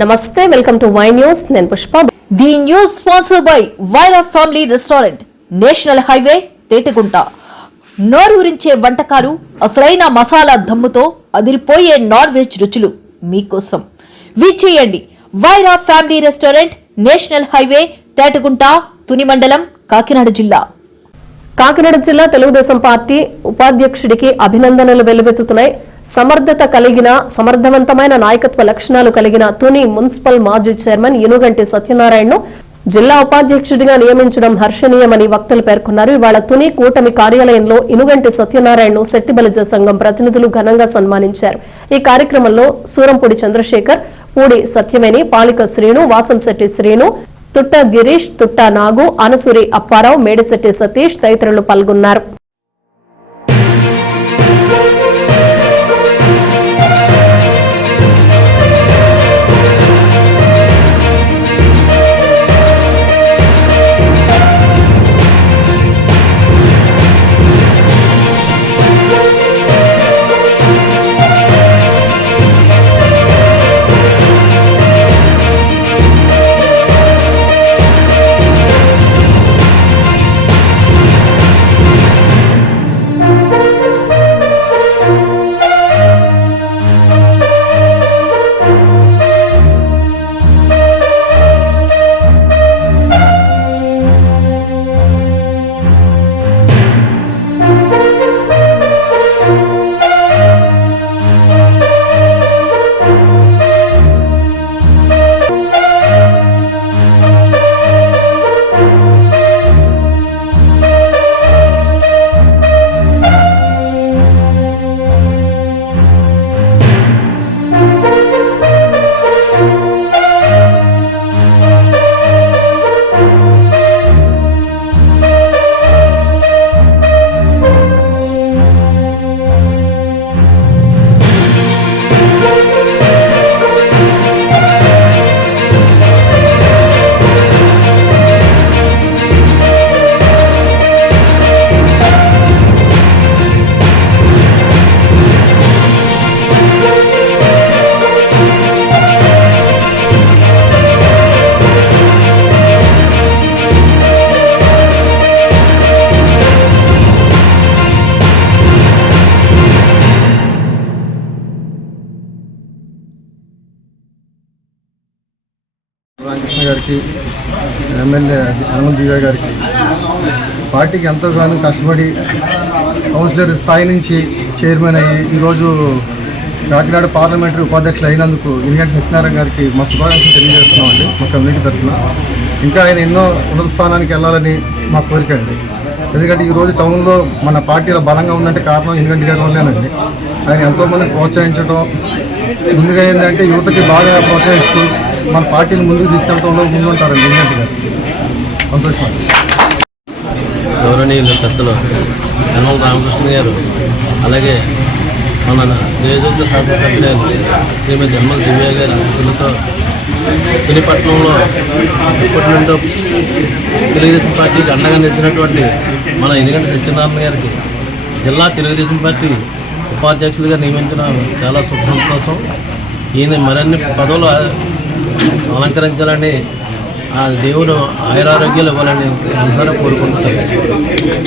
నమస్తే, welcome to Y news. నేను Pushpa. The news sponsored by Vaira family restaurant, national highway, Tetigunta. నోరూరించే వంటకాలు, అసలైన మసాలా దమ్ముతో అదిరిపోయే నాన్ వెజ్ రుచులు మీకోసం. విచ్చేయండి Vaira family restaurant, national highway, Tetigunta, Tuni మండలం, కాకినాడ జిల్లా. కాకినాడ జిల్లా తెలుగుదేశం పార్టీ ఉపాధ్యక్షుడికి అభినందనలు వెల్లువెత్తుతున్నాయి. సమర్థవంతమైన నాయకత్వ లక్షణాలు కలిగిన తుని మున్సిపల్ మాజీ చైర్మన్ ఇనుగంటి సత్యనారాయణను జిల్లా ఉపాధ్యక్షుడిగా నియమించడం హర్షణీయమని వక్తలు పేర్కొన్నారు. ఇవాళ తుని కూటమి కార్యాలయంలో ఇనుగంటి సత్యనారాయణను శెట్టిబలిజ సంఘం ప్రతినిధులు ఘనంగా సన్మానించారు. ఈ కార్యక్రమంలో సూరంపూడి చంద్రశేఖర్, పూడి సత్యవేణి, పాలిక శ్రీను, వాసంశెట్టి శ్రీను, తుట్ట గిరీష్, తుట్ట నాగు, అనసూరి అప్పారావు, మేడిశెట్టి సతీష్ తదితరులు పాల్గొన్నారు. రామకృష్ణ గారికి, ఎమ్మెల్యే హనుమంత్ దివ్య గారికి, పార్టీకి ఎంతగానో కష్టపడి కౌన్సిలర్ స్థాయి నుంచి చైర్మన్ అయ్యి ఈరోజు కాకినాడ పార్లమెంటరీ ఉపాధ్యక్షులు అయినందుకు ఇనుగంటి సత్యనారాయణ గారికి మా శుభాకాంక్షలు తెలియజేస్తున్నామండి. మా కమ్యూనిటీ తరఫున ఇంకా ఆయన ఎన్నో ఉన్నత స్థానానికి వెళ్ళాలని మా కోరిక అండి. ఎందుకంటే ఈరోజు టౌన్లో మన పార్టీలో బలంగా ఉందంటే కారణం ఇనుగంటి గారి వల్లేనండి. ఆయన ఎంతోమందిని ప్రోత్సహించడం, ముందుగా ఏంటంటే యువతకి బాగా ప్రోత్సహిస్తూ మన పార్టీని ముందుకు తీసుకెళ్ళడంలో ముందుంటారండి ఇనుగంటి గారు. సంతోషం. గౌరవనీయులు పెద్దలు యనమల రామకృష్ణ గారు, అలాగే మన నియోజకవర్గ శాసనసభ్యులు శ్రీమతి యనమల దివ్య గారి అతిథులతో తునిపట్నంలో ఇప్పటి నుండి తెలుగుదేశం పార్టీకి అండగా నిలిచినటువంటి మన ఇనుగంటి సత్యనారాయణ గారికి జిల్లా తెలుగుదేశం పార్టీ ఉపాధ్యక్షులుగా నియమించడం చాలా సుఖ సంతోషం. ఈయన మరిన్ని పదవులు అలంకరించాలని ఆ దేవుడు ఆయురారోగ్యాలు ఇవ్వాలని మనసారా కోరుకుంటున్నాను.